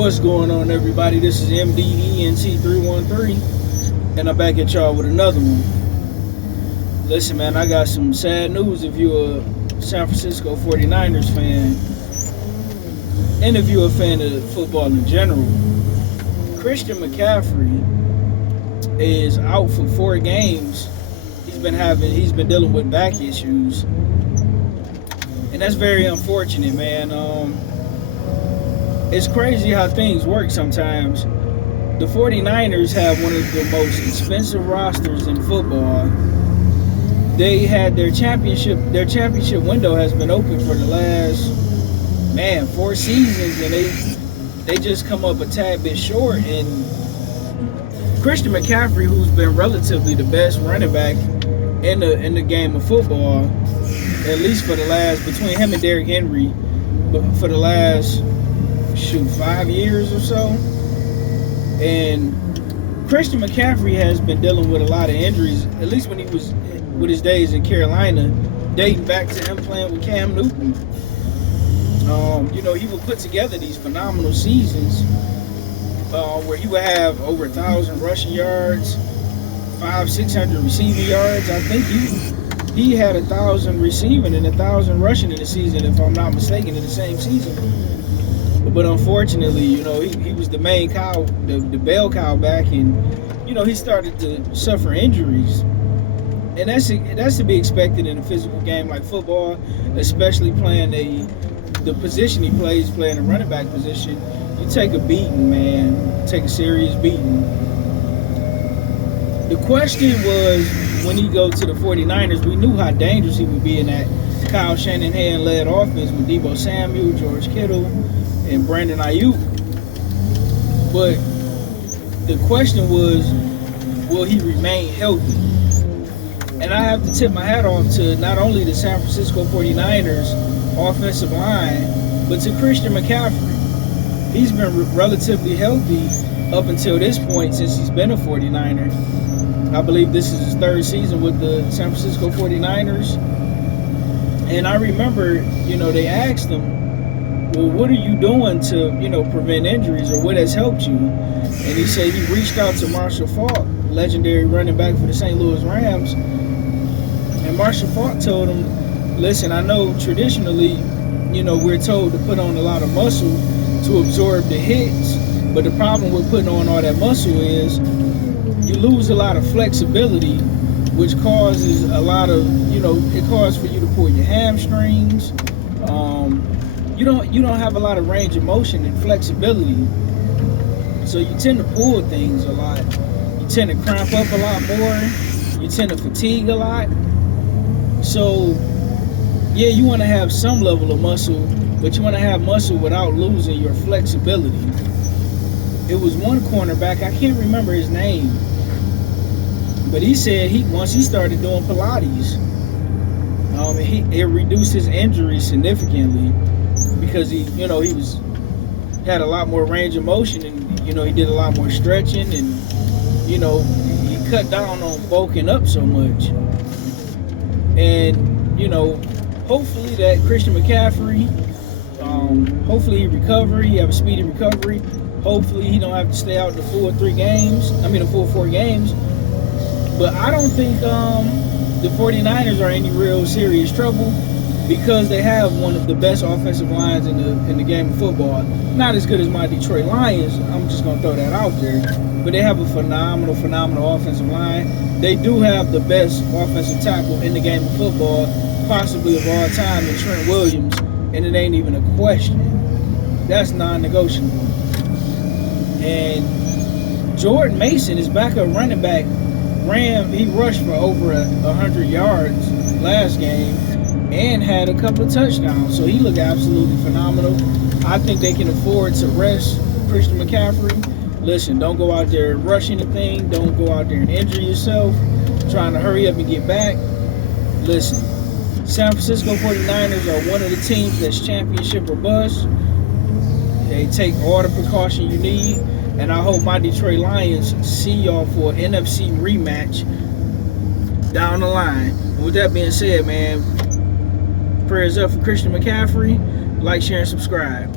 What's going on, everybody? This is MDENT313, and I'm back at y'all with another one. Listen, man, I got some sad news if you're a San Francisco 49ers fan, and if you're a fan of football in general. Christian McCaffery is out for 4 games. He's been dealing with back issues, and that's very unfortunate, man. It's crazy how things work sometimes. The 49ers have one of the most expensive rosters in football. They had their championship window has been open for the last 4 seasons, and they just come up a tad bit short. And Christian McCaffery, who's been relatively the best running back in the game of football, at least for the last, between him and Derrick Henry, but for the last 5 years or so. And Christian McCaffery has been dealing with a lot of injuries, at least when he was with his days in Carolina, dating back to him playing with Cam Newton. He would put together these phenomenal seasons where he would have over 1,000 rushing yards, 500-600 receiving yards. I think he had 1,000 receiving and 1,000 rushing in the season, if I'm not mistaken, in the same season. But unfortunately, he was the main cow, the bell cow back, and he started to suffer injuries, and that's to be expected in a physical game like football, especially playing the position he plays, playing a running back position. You take a beating, man. Take a serious beating. The question was, when he go to the 49ers, we knew how dangerous he would be in that Kyle Shanahan-led offense with Deebo Samuel, George Kittle, and Brandon Ayuk. But the question was, will he remain healthy? And I have to tip my hat off to not only the San Francisco 49ers offensive line, but to Christian McCaffrey. He's been relatively healthy up until this point since he's been a 49er. I believe this is his 3rd season with the San Francisco 49ers. And I remember, they asked him, well, what are you doing to, prevent injuries, or what has helped you? And he said he reached out to Marshall Faulk, legendary running back for the St. Louis Rams. And Marshall Faulk told him, listen, I know traditionally, we're told to put on a lot of muscle to absorb the hits, but the problem with putting on all that muscle is you lose a lot of flexibility, which causes a lot of, it causes for you to pull your hamstrings. You don't have a lot of range of motion and flexibility, so you tend to pull things a lot. You tend to cramp up a lot more. You tend to fatigue a lot. So yeah, you want to have some level of muscle, but you want to have muscle without losing your flexibility. It was one cornerback, I can't remember his name, but he said once he started doing Pilates, it reduced his injuries significantly, because he had a lot more range of motion, and he did a lot more stretching, and he cut down on bulking up so much. And hopefully that Christian McCaffrey, hopefully he have a speedy recovery. Hopefully he don't have to stay out the full 4 games. But I don't think the 49ers are in any real serious trouble, because they have one of the best offensive lines in the game of football. Not as good as my Detroit Lions, I'm just going to throw that out there, but they have a phenomenal offensive line. They do have the best offensive tackle in the game of football, possibly of all time, in Trent Williams, and it ain't even a question. That's non-negotiable. And Jordan Mason is backup running back. He rushed for over 100 yards last game and had a couple of touchdowns, so he looked absolutely phenomenal. I think they can afford to rest Christian McCaffrey. Listen, don't go out there and rush anything. Don't go out there and injure yourself trying to hurry up and get back. Listen, San Francisco 49ers are one of the teams that's championship or bust. They take all the precaution you need, and I hope my Detroit Lions see y'all for an NFC rematch down the line. And with that being said, man, prayers up for Christian McCaffrey. Like, share, and subscribe.